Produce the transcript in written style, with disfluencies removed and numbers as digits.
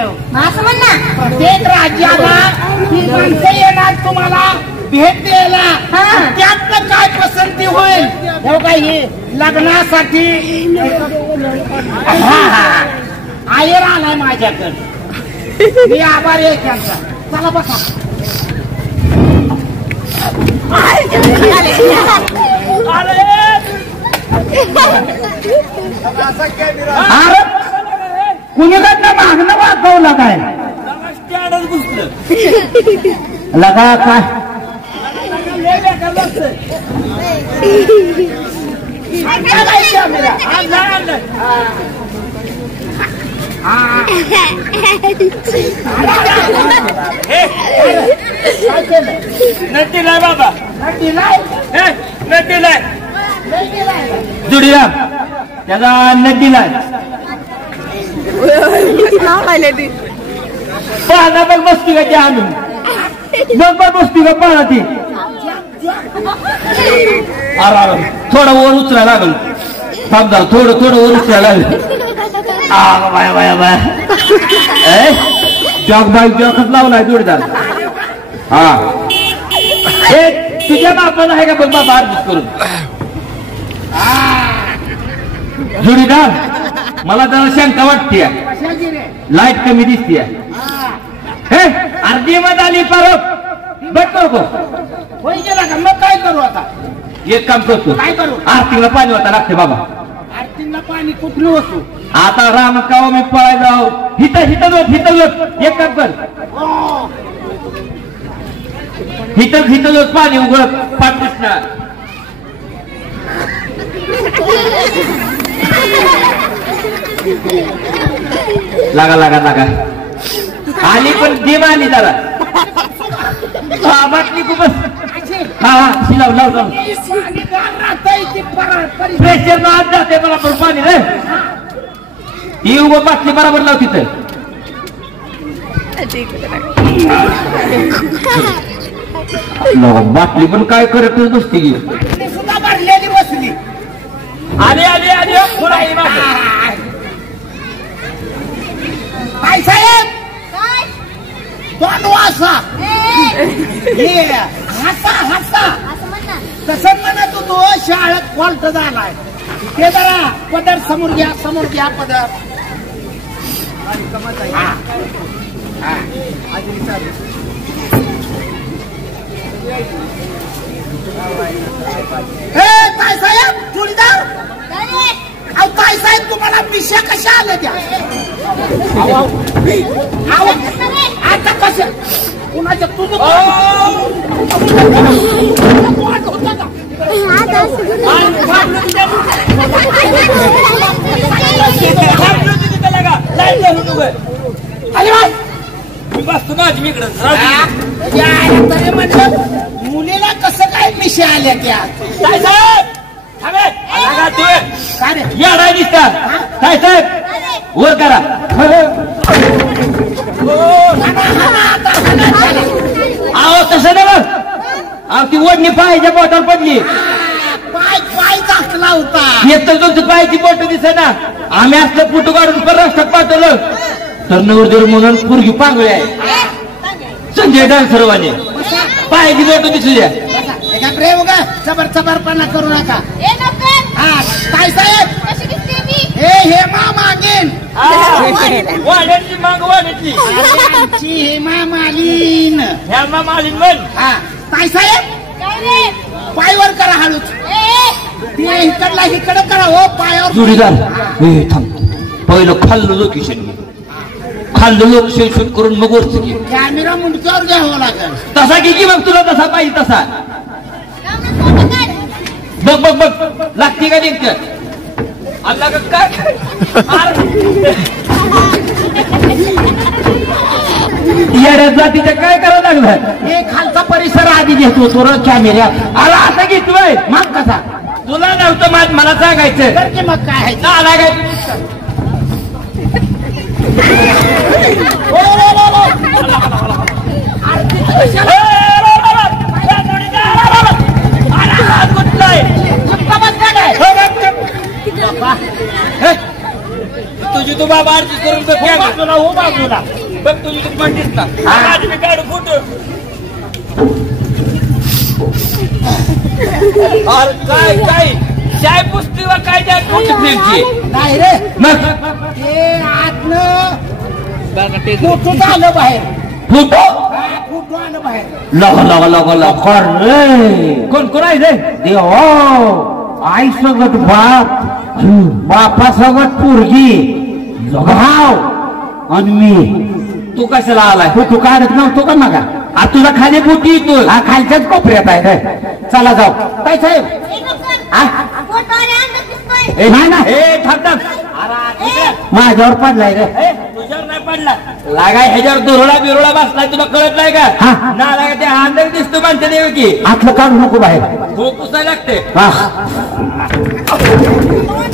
देव असं म्हण ना. प्रत्येक राज्याला ही माणसं येणार तुम्हाला भेट द्यायला. त्यात काय पसंती होईल हो काही लग्नासाठी. आयर आलाय माझ्याकडे. मी आभारी आहे त्यांचा. चला बसा. कुणीकडनं मागणं वागवलं काय लगा काय नटीलाय बाबा नटीलाय जुडिया त्याचा नदीला पाहना बघ बसती का त्या आणून बघ बघ बसती का पाहना ती. अरे थोडं वर उचलायला लागल. थांब जा थोडं थोडं वर उचलायला लागल. बाय बाय बाय जॉक बाय जॉकच लावलाय जोडीदार. हा हे तुझ्या बापानं आहे का बघ बाबा अर्ज करून. जोडीदार मला जरा शंका वाटते. लाईट कमी दिसते. हे अर्धी मत आली परत बघ नको गेला का. मग काय करू आता. एक काम करतो. काय करू. आरतीला पाणी होता लागते बाबा. आरतीला पाणी कुठलं होतो. आता राम का मी पळाय जाऊ. हिथं हिथं जोत हिथं जोत. एक काम कर हिथं हिथं जोत पाणी उघड पाठ दिसणार. लागा लागा लागा आली पण गेम आली जरा. बाटली खूपच. हा हा शिलाव लाव लाव. प्रेशर ना आज जाते मला पण पाणी रे. ही उग बाटली बरोबर लाव तिथं. बाटली पण काय करतच नसते की सुद्धा भरलेली बसली. आली आली आली काय साहेब तोंड वासा हसा हसा तसं म्हणत होतो. शाळेत फॉल्ट झालाय ते जरा पदर समोर घ्या पदर. काय साहेब जोडीदार काय साहेब तुम्हाला मिशा कशा आल्या त्या. आता कसं कुणाच्या तुझं बसतो माझी मी तरी म्हणलं मुलीला कसं काय मिशा आल्या त्या. काय साहेब येडा दिसतात. काय साहेब वर करा. आहो तसं ना बघ. अहो ती ओढणी पायाच्या बोटावर पडली. पाय टाकला होता. येतं तुमचं पायाची बोट दिसे ना. आम्ही असलं फोटो काढून परराष्ट्रात पाठवलं तर नवरदेव म्हणून पोरगी पांगळी आहे. संजय डान्सरवाने पायाची बोट दिसू द्या. प्रेम का चबर चबरपणा करू नका. काय साहेब हेमा मागेन वाड्यातली माग वाड्यातली हेमा मालीन. हेमा मालीन म्हण. काय साहेब पायवर करा हळूच. ते इकडला इकडं करा हो पायावर. जोडीदार थांब पहिलं खाल्लं लोकेशन खाल्लं लोकेशन करून मग वरच घे. कॅमेरा मुंडक्यावर घ्यावं लागेल. तसा घे की मग तुला तसा पाहिजे तसा. बघ बघ बघ लागते का नेमकं. आला का काय येड्या जातीच्या काय करायला लागलं. हे खालचा परिसर आधी घेतो तो कॅमेऱ्या आला आता घेतोय. मग कसा तुला नव्हतं मला सांगायचं. मग काय ना लागायचं. तुझी तू बाबा आरती करून बाजूला हो बाजूला बघ तुझी किती दिसता आज मी काढू फोटो अरे काय काय चाय पुस्तीवर काय द्या कुठची नाही रे मग ते आतनं फोटो आलं बाहेर फोटो फोटो आलं बाहेर लवकर रे कोण कोण आहे रे देव आई सगट बाप बापा सगट पोरगी भाव आणि मी तू कशाला आलाय तू काढत नव्हतो का मगा आ तुला खाली बोटी तू हा खालच्याच कोपऱ्यात आहे रे चला जाऊ काय साहेब नाही ना हे थांब माझ्यावर पडलाय रे तुझ्यावर नाही पडला लागाय ह्याच्यावर दुरोळा बिरोळा बसलाय तुला कळत नाही का हा. ना लागा ते अंदर दिसतो म्हणते देव की आतलं काढू नको बाहेर खूप पुसायला लागते कोण